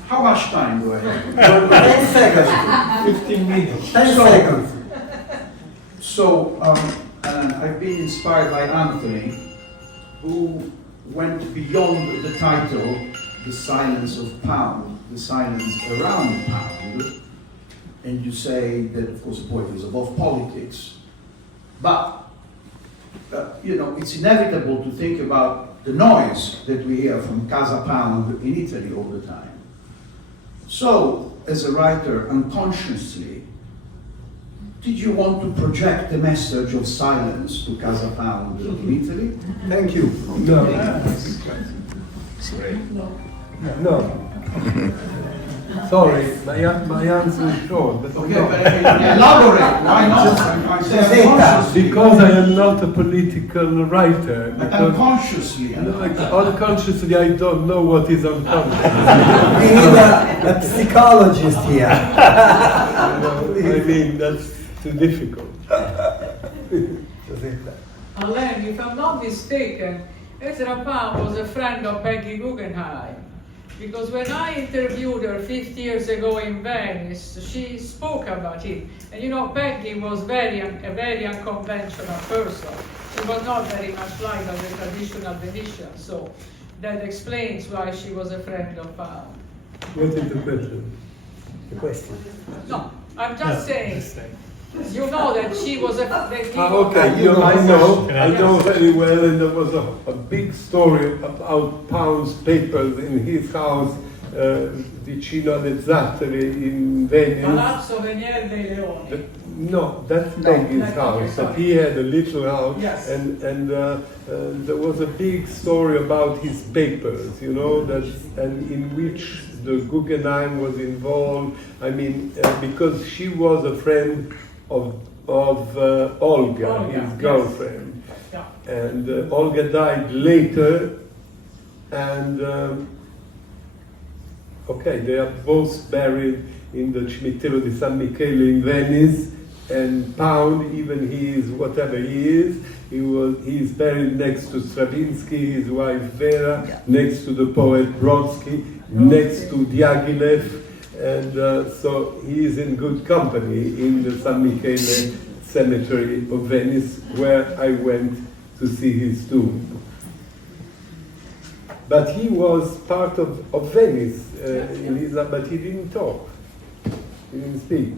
How much time do I have? 10 seconds. 15 minutes. 10 seconds. So, I've been inspired by Anthony, who went beyond the title, The Silence of Pound, the silence around Pound, and you say that, of course, the poetry is above politics. But, you know, it's inevitable to think about the noise that we hear from Casa Pound in Italy all the time. So, as a writer, unconsciously, did you want to project the message of silence to Casa Pound in Italy? Thank you. No. Sorry, my answer is short. But Okay, no. but elaborate. Why not? I say unconsciously. Because I am not a political writer. But Because unconsciously. unconsciously, I don't know what is unconscious. We need a psychologist here. I mean, that's too difficult. Alain, if I'm not mistaken, Ezra Pound was a friend of Peggy Guggenheim. Because when I interviewed her 50 years ago in Venice, she spoke about it. And you know, Peggy was a very unconventional person. She was not very much like the traditional Venetian, so that explains why she was a friend of Pound. What is the question? The question. No, I'm just saying. You know that she was a. Okay, I know very well, and there was a big story about Pound's papers in his house, vicino alle Zattere in Venice. Palazzo Venier dei Leoni. No, that's Peggy's house, but he had a little house, Yes. and there was a big story about his papers, you know, and in which the Guggenheim was involved. I mean, because she was a friend of Olga, his girlfriend, Yeah. and Olga died later, and okay, they are both buried in the Cimitero di San Michele in Venice, and Pound, even he is whatever he is, he is buried next to Stravinsky, his wife Vera, next to the poet Brodsky, next to Diaghilev, and so he is in good company in the San Michele Cemetery of Venice, where I went to see his tomb. But he was part of Venice, but he didn't talk, he didn't speak.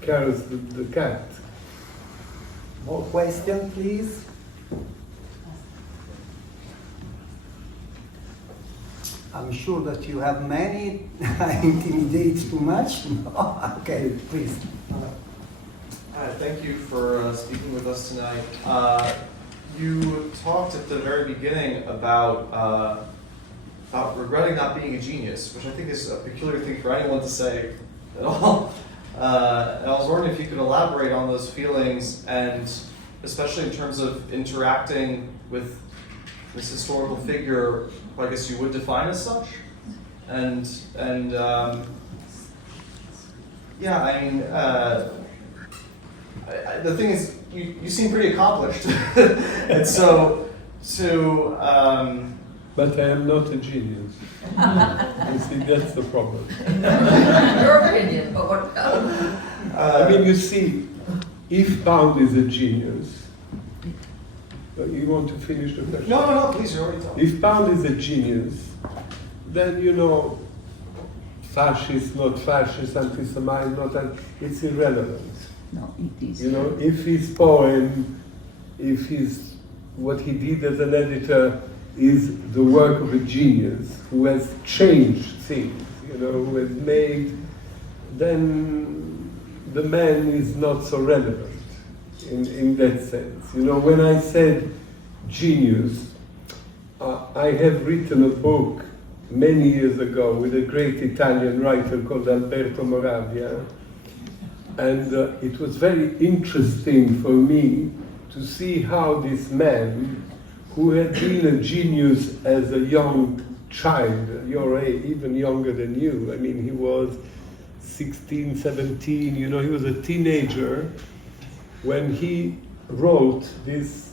Carlos the cat. More question, please. I'm sure that you have many. I intimidate too much. No? Okay, please. Hi, thank you for speaking with us tonight. You talked at the very beginning about regretting not being a genius, which I think is a peculiar thing for anyone to say at all. And I was wondering if you could elaborate on those feelings, and especially in terms of interacting with this historical figure, who I guess you would define as such. And yeah, I mean, the thing is, you seem pretty accomplished, and so But I am not a genius. You see, that's the problem. Your opinion, but what? I mean, you see, if Pound is a genius, you want to finish the question? No, please, you're already talking. If Pound is a genius, then, you know, fascist, not fascist, anti-Semite, it's irrelevant. No, it is. You know, if his poem, what he did as an editor is the work of a genius who has changed things, you know, who has made, then the man is not so relevant in that sense. You know, when I said genius, I have written a book many years ago with a great Italian writer called Alberto Moravia, and it was very interesting for me to see how this man, who had been a genius as a young child, your age, even younger than you. I mean, he was 16, 17, you know, he was a teenager when he wrote this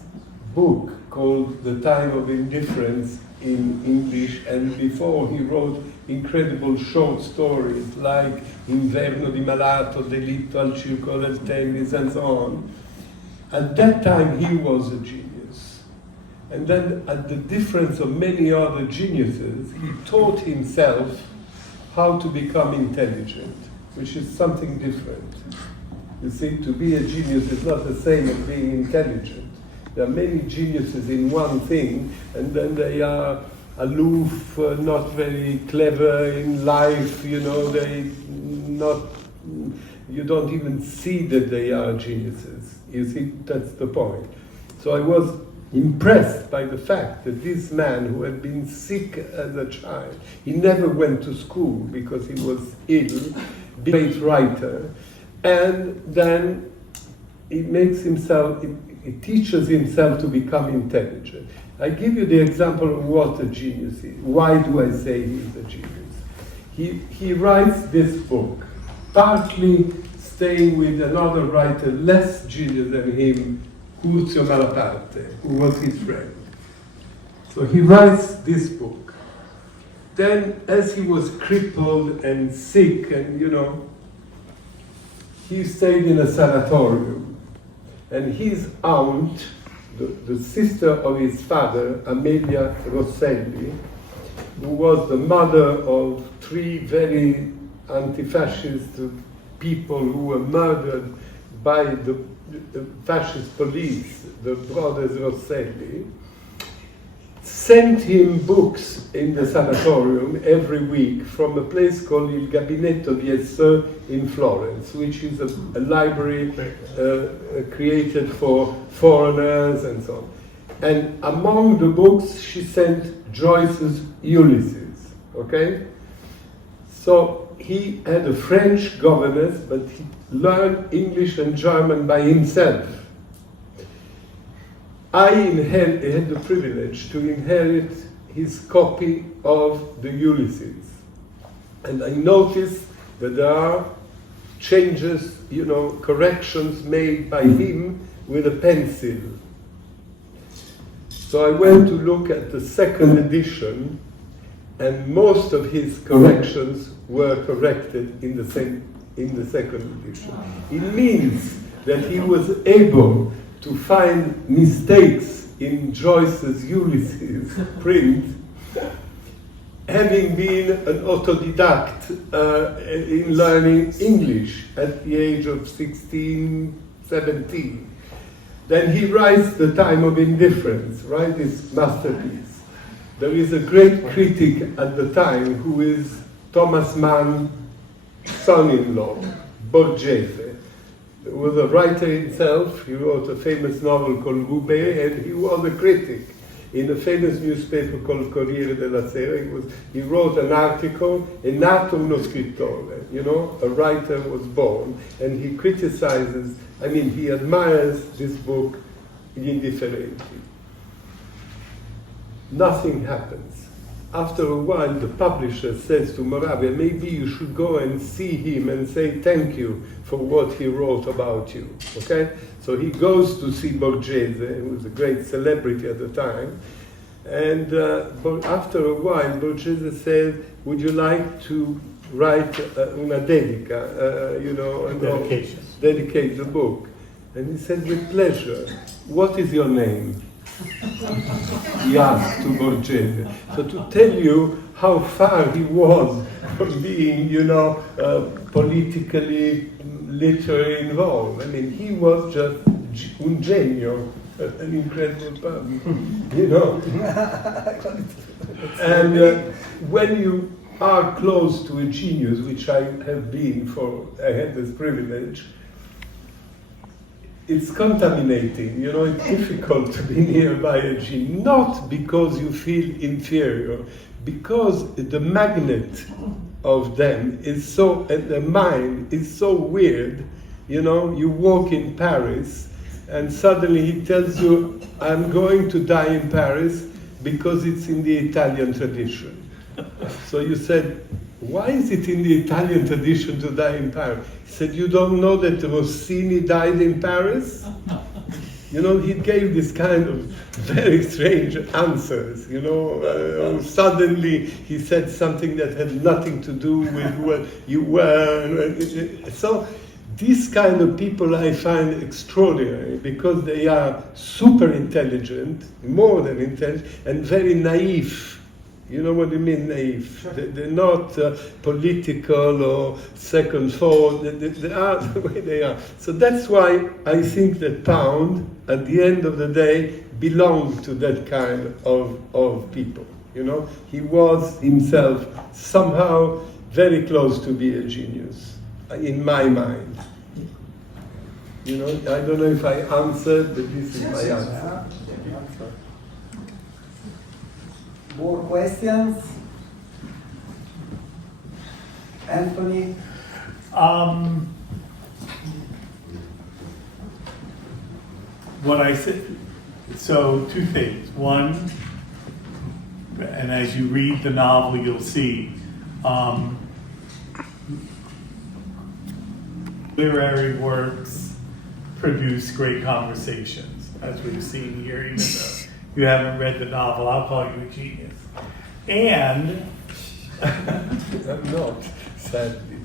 book called The Time of Indifference in English, and before he wrote incredible short stories like Inverno di Malato, Delitto al Circolo del Tennis, and so on. At that time, he was a genius. And then, at the difference of many other geniuses, he taught himself how to become intelligent, which is something different. You see, to be a genius is not the same as being intelligent. There are many geniuses in one thing, and then they are aloof, not very clever in life, you know, you don't even see that they are geniuses. You see, that's the point. So I was impressed by the fact that this man, who had been sick as a child, he never went to school because he was ill, a great writer, and then he teaches himself to become intelligent. I give you the example of what a genius is. Why do I say he's a genius? He writes this book, partly staying with another writer less genius than him, Curzio Malaparte, who was his friend. So he writes this book. then as he was crippled and sick, and he stayed in a sanatorium. And his aunt, the sister of his father, Amelia Rosselli, who was the mother of 3 very anti-fascist people who were murdered by the fascist police, the brothers Rosselli, sent him books in the sanatorium every week from a place called Il Gabinetto di Ezra in Florence, which is a library created for foreigners and so on. And among the books, she sent Joyce's Ulysses, okay? So he had a French governess, but he learned English and German by himself. I had the privilege to inherit his copy of the Ulysses. And I noticed that there are changes, corrections made by him with a pencil. So I went to look at the second edition, and most of his corrections were corrected in the second edition. It means that he was able to find mistakes in Joyce's Ulysses print, having been an autodidact in learning English at the age of 16, 17. Then he writes The Time of Indifference, right, his masterpiece. There is a great critic at the time who is Thomas Mann's son-in-law, Bordighera. He was a writer himself. He wrote a famous novel called Roubaix, and he was a critic in a famous newspaper called Corriere della Sera. He wrote an article, È nato uno scrittore, a writer was born, and he criticizes, he admires this book, Gli Indifferenti. Nothing happens. After a while, the publisher says to Moravia, maybe you should go and see him and say thank you for what he wrote about you, okay? So he goes to see Borghese, who was a great celebrity at the time, and after a while, Borghese said, would you like to write una dedica, dedication. Dedicate the book? And he said, with pleasure. What is your name? He asked to Borghese. So to tell you how far he was from being, politically, literally involved. He was just un genio, an incredible person, And when you are close to a genius, which I have been I had this privilege, it's contaminating, it's difficult to be nearby a gene, not because you feel inferior, because the magnet of them is so, and the mind is so weird, you walk in Paris, and suddenly he tells you, I'm going to die in Paris because it's in the Italian tradition. So you said, why is it in the Italian tradition to die in Paris? He said, you don't know that Rossini died in Paris? He gave this kind of very strange answers, suddenly he said something that had nothing to do with what you were. So these kind of people I find extraordinary because they are super intelligent, more than intelligent, and very naive. You know what I mean, naive? Sure. They're not political or second thought. They are the way they are. So that's why I think that Pound, at the end of the day, belonged to that kind of people. He was himself somehow very close to be a genius, in my mind. I don't know if I answered, but this is my answer. More questions? Anthony? What I said, so 2 things. One, and as you read the novel, you'll see, literary works produce great conversations, as we've seen here, even though you haven't read the novel, I'll call you a genius. And I'm not, sadly.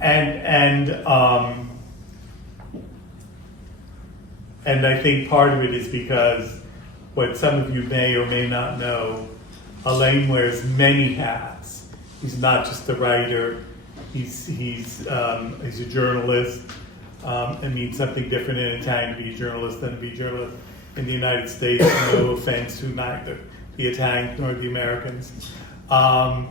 And I think part of it is because what some of you may or may not know, Alain wears many hats. He's not just a writer. He's a journalist. It means something different in Italian to be a journalist than to be a journalist in the United States. No offense to neither the Italians nor the Americans. And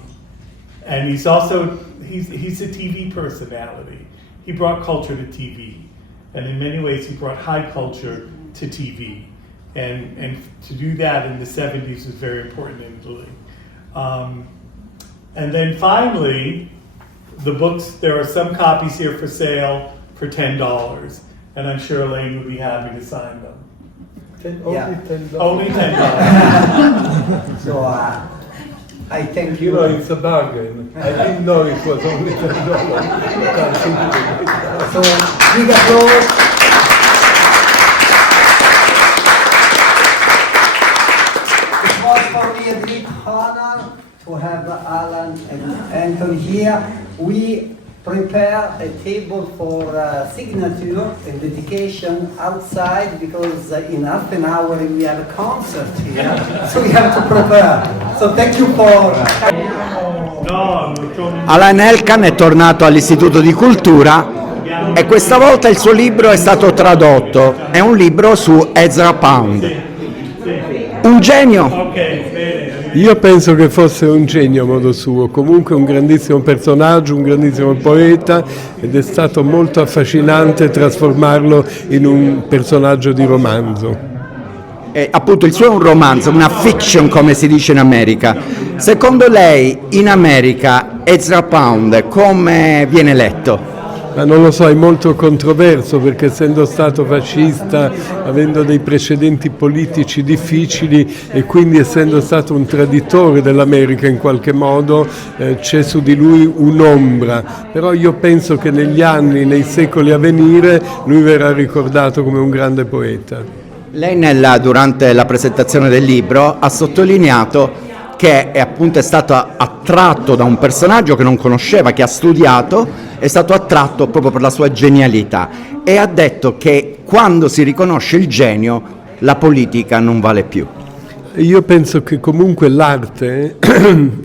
he's also he's a TV personality. He brought culture to TV, and in many ways he brought high culture to TV. And to do that in the 70s was very important in Italy. And then finally, the books, there are some copies here for sale for $10, and I'm sure Alain would be happy to sign them. Only $10. Only $10. So I thank You you. know, it's a bargain. I didn't know it was only $10. So big applause. It was for me a great honor to have Alan and Anthony here. We prepare a table for signature and dedication outside because in half an hour we have a concert here, so we have to prepare. So thank you for... Alain Elkann è tornato all'Istituto di Cultura e questa volta il suo libro è stato tradotto. È un libro su Ezra Pound. Un genio. Io penso che fosse un genio a modo suo, comunque un grandissimo personaggio, un grandissimo poeta, ed è stato molto affascinante trasformarlo in un personaggio di romanzo. Appunto il suo è un romanzo, una fiction come si dice in America. Secondo lei in America Ezra Pound come viene letto? Ma non lo so, è molto controverso perché essendo stato fascista, avendo dei precedenti politici difficili e quindi essendo stato un traditore dell'America in qualche modo, c'è su di lui un'ombra. Però io penso che negli anni, nei secoli a venire, lui verrà ricordato come un grande poeta. Lei durante la presentazione del libro ha sottolineato che appunto è stato attratto da un personaggio che non conosceva, che ha studiato, è stato attratto proprio per la sua genialità e ha detto che quando si riconosce il genio la politica non vale più. Io penso che comunque l'arte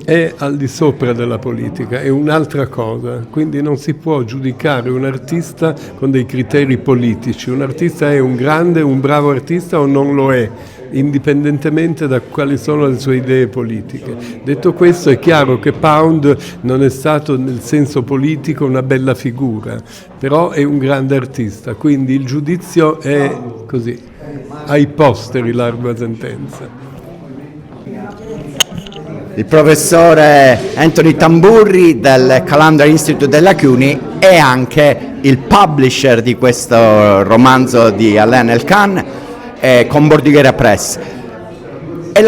è al di sopra della politica, è un'altra cosa, quindi non si può giudicare un artista con dei criteri politici. Un artista è un grande, un bravo artista o non lo è, indipendentemente da quali sono le sue idee politiche. Detto questo, è chiaro che Pound non è stato nel senso politico una bella figura, però è un grande artista, quindi il giudizio è così, ai posteri larga sentenza. Il professore Anthony Tamburri del Calandra Institute della CUNY è anche il publisher di questo romanzo di Alain Elkann con Bordighera Press. È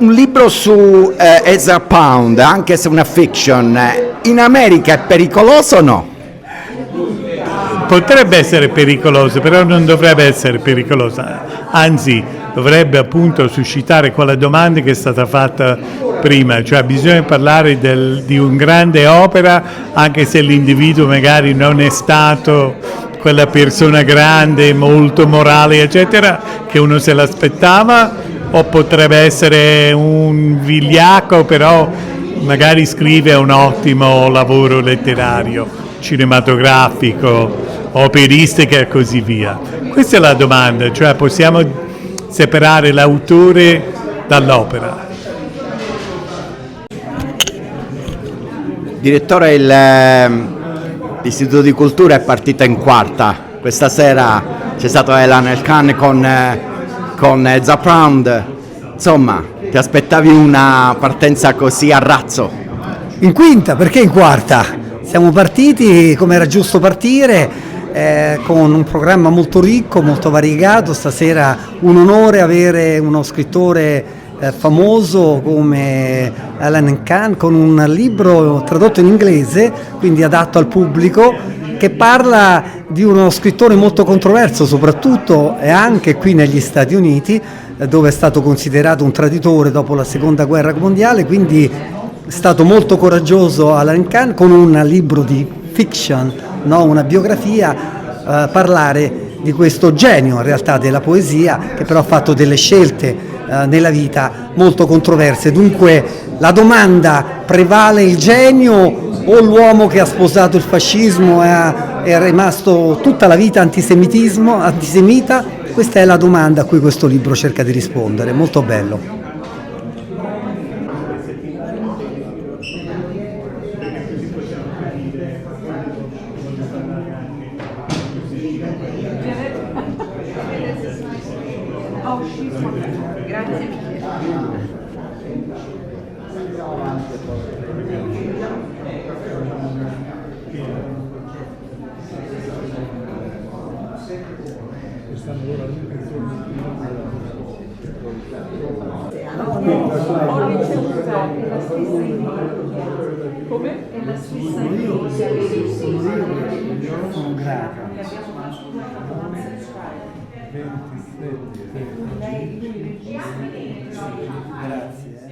un libro su Ezra Pound, anche se una fiction. In America è pericoloso o no? Potrebbe essere pericoloso, però non dovrebbe essere pericoloso, anzi dovrebbe appunto suscitare quella domanda che è stata fatta prima, cioè bisogna parlare di un grande opera anche se l'individuo magari non è stato quella persona grande, molto morale eccetera, che uno se l'aspettava, o potrebbe essere un vigliacco però magari scrive un ottimo lavoro letterario, cinematografico, operistica e così via. Questa è la domanda, cioè possiamo separare l'autore dall'opera. Direttore, l'Istituto di Cultura è partita in quarta. Questa sera c'è stato Alain Elkann con Ezra Pound. Insomma, ti aspettavi una partenza così a razzo? In quinta, perché in quarta? Siamo partiti come era giusto partire, con un programma molto ricco, molto variegato. Stasera un onore avere uno scrittore famoso come Alain Elkann con un libro tradotto in inglese, quindi adatto al pubblico, che parla di uno scrittore molto controverso, soprattutto e anche qui negli Stati Uniti, dove è stato considerato un traditore dopo la seconda guerra mondiale, quindi È stato molto coraggioso Alain Elkann con un libro di fiction, no? Una biografia, parlare di questo genio in realtà della poesia, che però ha fatto delle scelte nella vita molto controverse. Dunque la domanda: prevale il genio o l'uomo che ha sposato il fascismo e è rimasto tutta la vita antisemita? Questa è la domanda a cui questo libro cerca di rispondere, molto bello. Come? È la stessa iniziale. Sono grato. Grazie.